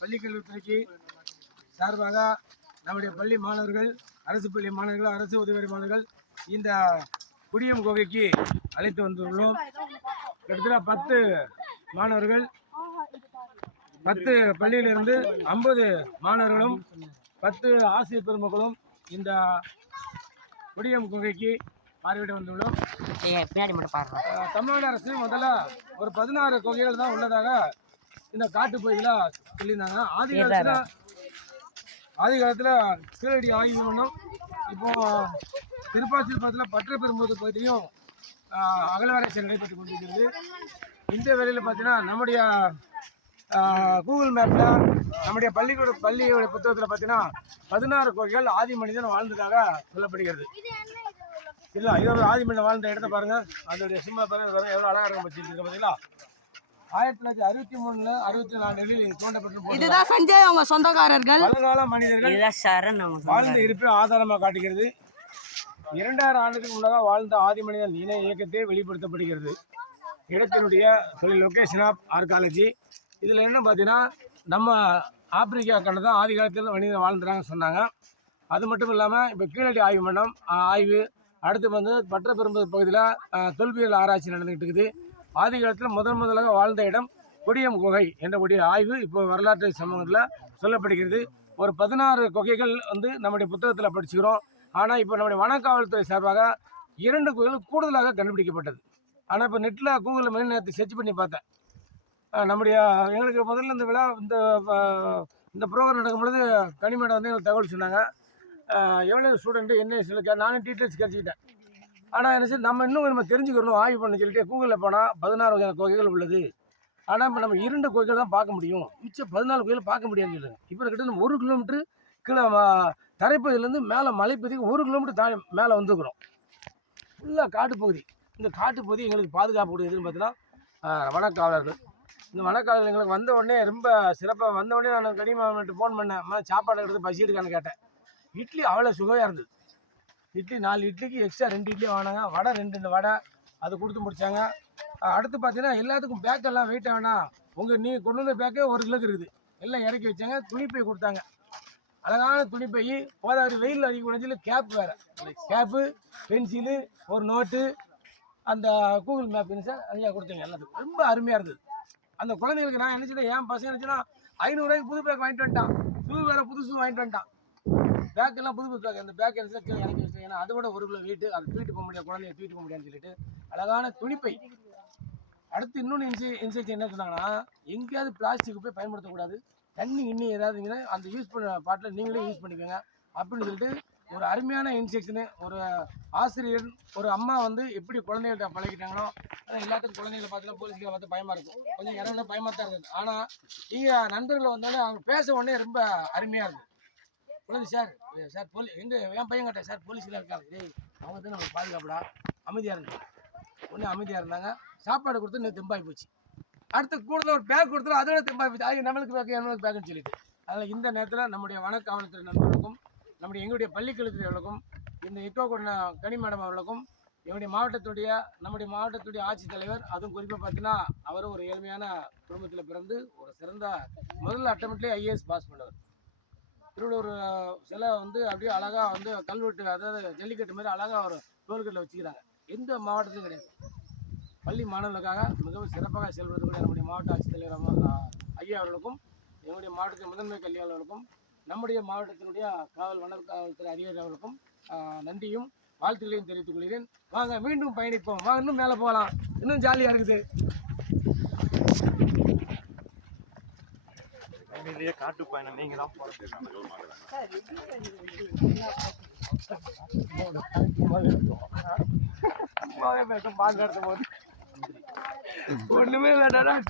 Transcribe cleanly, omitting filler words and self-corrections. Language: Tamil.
பள்ளிக்கல்வித்துறைக்கு சார்பாக நம்முடைய பள்ளி மாணவர்கள், அரசு பள்ளி மாணவர்கள், அரசு உதவி மாணவர்கள் இந்த குடியம் குகைக்கு அழைத்து வந்துள்ளோம். கிட்டத்தட்ட 10 மாணவர்கள், 10 பள்ளியிலிருந்து 50 மாணவர்களும் 10 ஆசிரியர் பெருமக்களும் இந்த குடியம் குகைக்கு பார்வையிட வந்துள்ளோம். தமிழ்நாடு அரசு முதல்ல ஒரு 16 குகைகள் தான் உள்ளதாக இந்த காட்டு பகுதியில் சொல்லியிருந்தாங்க. ஆதி காலத்தில் கீழடி ஆய்வு பண்ணோம். இப்போ திருப்பாச்சிபுரத்தில் பற்றப்பெரும்போது பகுதியிலையும் அகழ்வாராய்ச்சி நடைபெற்று கொண்டிருக்கிறது. இந்த வேளையில் பார்த்தீங்கன்னா நம்முடைய கூகுள் மேப்பில் நம்முடைய பள்ளியோட புத்தகத்தில் பார்த்தீங்கன்னா 16 குகைகள் ஆதி மனிதன் வாழ்ந்ததாக சொல்லப்படுகிறது. இல்லை, இது ஒரு ஆதி மனிதன் வாழ்ந்த இடத்த பாருங்க, அதோடைய சிம்ம பாருங்க எவ்வளோ அழகாக வச்சிருக்கு பார்த்தீங்களா. 1963 64 தோண்டப்பட்டு இதுதான் சஞ்சய் அவங்க சொந்தக்காரர்கள் பழங்கால மனிதர்கள் வாழ்ந்த இருப்பை ஆதாரமாக காட்டுகிறது. 2000 ஆண்டுகளுக்கு முன்னதாக வாழ்ந்த ஆதி மனிதன் இன இயக்கத்தை வெளிப்படுத்தப்படுகிறது. இடத்தினுடைய லொகேஷன் ஆஃப் ஆர்காலஜி. இதில் என்ன பார்த்தீங்கன்னா நம்ம ஆப்பிரிக்கா கண்டதான் ஆதி காலத்தில் மனிதன் வாழ்ந்துறாங்க சொன்னாங்க. அது மட்டும் இல்லாமல் இப்போ கீழடி ஆய்வு மன்றம் ஆய்வு, அடுத்து வந்து பற்றப்பெரும்பு பகுதியில் தொல்பியல் ஆராய்ச்சி நடந்துகிட்டு இருக்குது. ஆதி காலத்தில் முதலாக வாழ்ந்த இடம் குடியம் குகை என்ற ஆய்வு இப்போ வரலாற்று சமூகத்தில் சொல்லப்படுகிறது. ஒரு 16 குகைகள் வந்து நம்முடைய புத்தகத்தில் படிச்சுக்கிறோம். ஆனால் இப்போ நம்முடைய வனக்காவல்துறை சார்பாக 2 குகைகள் கூடுதலாக கண்டுபிடிக்கப்பட்டது. ஆனால் இப்போ நெட்டில் கூகுளில் மணி நேரத்தை சர்ச் பண்ணி பார்த்தேன். நம்முடைய எங்களுக்கு முதல்ல இந்த விழா இந்த ப்ரோக்ராம் நடக்கும் பொழுது கனிமேடம் வந்து எங்களுக்கு தகவல் சொன்னாங்க. எவ்வளோ ஸ்டூடெண்ட்டு என்ன சொல்ல நானும் டீட்டெயில்ஸ் கிடச்சிக்கிட்டேன். ஆனால் என்ன சரி நம்ம இன்னும் தெரிஞ்சுக்கணும் ஆய்வு பண்ண சொல்லிட்டு கூகுளில் போனால் 16 வகையான குகைகள் உள்ளது. ஆனால் இப்போ நம்ம 2 குகைகள் தான் பார்க்க முடியும், மிச்சம் 14 குகைகள் பார்க்க முடியாதுன்னு சொல்லுங்க. இப்போ கிட்ட நம்ம 1 கிலோமீட்டரு கீழே தரைப்பகுதியிலேருந்து மேலே மலைப்பகுதிக்கு 1 கிலோமீட்டர் தாண்டி மேலே வந்துருக்குறோம். ஃபுல்லாக காட்டுப்பகுதி. இந்த காட்டுப்பகுதி எங்களுக்கு பாதுகாப்பு கொடுக்குதுன்னு பார்த்தீங்கன்னா வனக்காவலர்கள். இந்த வனக்காவலர்கள் எங்களுக்கு வந்த உடனே ரொம்ப சிறப்பாக வந்த உடனே நான் கனிமாவட்ட ஃபோன் பண்ணேன், சாப்பாடு எடுத்து பசி எடுக்கான்னு கேட்டேன். இட்லி அவ்வளோ சுவையாக இருந்தது. இட்லி 4 இட்லிக்கு எக்ஸ்ட்ரா 2 இட்லி வாங்கினாங்க. வடை 2 வடை அது கொடுத்து முடித்தாங்க. அடுத்து பார்த்தீங்கன்னா எல்லாத்துக்கும் பேக்கெல்லாம் வெயிட்டாக வேணாம், நீ கொண்டு வந்த பேக்கே 1 கிலோக்கு இருக்குது, எல்லாம் இறக்கி வச்சாங்க. துணிப்பை கொடுத்தாங்க, அழகான துணிப்பை. போதாது வெயில் அடிக்க முடிஞ்சதில் கேப் வேறு, கேப்பு, பென்சிலு, ஒரு நோட்டு, அந்த கூகுள் மேப் சார் ஐயா கொடுத்தாங்க. எல்லாத்துக்கும் ரொம்ப அருமையாக இருந்தது. அந்த குழந்தைங்களுக்கு நான் நினச்சிட்டேன், என் பசங்க நினச்சின்னா 500 ரூபாய்க்கு புது பேக் வாங்கிட்டு வந்துட்டான், ஷூ வேறு புது ஷூ வாங்கிட்டு வந்துட்டான். பேக்கெல்லாம் புது பேக், அந்த பேக் என்ன கீழே இறக்கி வச்சேன். ஏன்னா அதை விட 1 கிலோ வெயிட்டு, அதை தூக்கிட்டு போக முடியாது, குழந்தைய தூக்கிட்டு போக முடியாதுன்னு சொல்லிட்டு அழகான துணிப்பை. அடுத்து இன்னொன்று இன்ஸ்ட்ரக்ஷன் என்ன சொன்னாங்கன்னா, எங்கேயாவது பிளாஸ்டிக் போய் பயன்படுத்தக்கூடாது, தண்ணி இன்னும் ஏதாவதுங்கன்னா அந்த யூஸ் பண்ண பாட்டில் நீங்களே யூஸ் பண்ணிக்கோங்க அப்படின்னு சொல்லிட்டு ஒரு அருமையான இன்ஸ்ட்ரக்ஷனு. ஒரு ஆசிரியர், ஒரு அம்மா வந்து எப்படி குழந்தைகள்கிட்ட பழகிட்டாங்களோ எல்லாத்துக்கும் குழந்தைகளை பார்த்தீங்கன்னா போலீஸ்களை பார்த்து பயமாக இருக்கும், கொஞ்சம் இறங்கினா பயமாக தான் இருக்குது. ஆனால் இங்கே நண்பர்களை வந்தோடனே அவங்க பேச உடனே ரொம்ப அருமையாக இருக்குது. குழந்தை சார் என் பையன் கேட்டேன், சார் போலீஸ்லாம் இருக்காங்க, அவங்க தான் நம்ம பாதுகாப்புடா, அமைதியாக இருந்துச்சு. ஒன்று அமைதியாக இருந்தாங்க. சாப்பாடு கொடுத்து இன்னும் தெம்பாகி போச்சு. அடுத்து கூடுதல் ஒரு பேக் கொடுத்துரும், அதோட தெம்பாகி போச்சு. அது நம்மளுக்கு பேக்கு நம்மளுக்கு பேக்குன்னு சொல்லிட்டு. அதனால் இந்த நேரத்தில் நம்முடைய வனக்காவல்துறை நண்பர்களுக்கும் எங்களுடைய பள்ளிக்கல்வித்துறைகளுக்கும் இந்த எக்கோ கனி மேடம் அவர்களுக்கும் நம்முடைய மாவட்டத்துடைய ஆட்சித்தலைவர், அதுவும் குறிப்பாக பார்த்தீங்கன்னா அவர் ஒரு ஏழ்மையான குடும்பத்தில் பிறந்து ஒரு சிறந்த முதல் அட்டம்ப்ட்லேயே ஐஏஎஸ் பாஸ் பண்ணவர். திருவள்ளூர் சிலை வந்து அப்படியே அழகாக வந்து கல்வெட்டு, அதாவது ஜல்லிக்கட்டு மாதிரி அழகாக ஒரு டோல்கட்டில் வச்சுக்கிறாங்க. எந்த மாவட்டத்திலும் கிடையாது. பள்ளி மாணவர்களுக்காக மிகவும் சிறப்பாக செயல்படுத்தக்கூடிய நம்முடைய மாவட்ட ஆட்சித்தலைவர் ஐயா அவர்களுக்கும் எங்களுடைய மாவட்டத்தின் முதன்மை கல்வியாளர்களுக்கும் நம்முடைய மாவட்டத்தினுடைய வனக்காவல்துறை அதிகாரி அவர்களுக்கும் நன்றியும் வாழ்த்துக்களையும் தெரிவித்துக் கொள்கிறேன். வாங்க மீண்டும் பயணிப்போம், வாங்க இன்னும் மேலே போகலாம், இன்னும் ஜாலியாக இருக்குது. காட்டு பயணம் நீங்க தான் ஒண்ணுமே வேண்டாம்.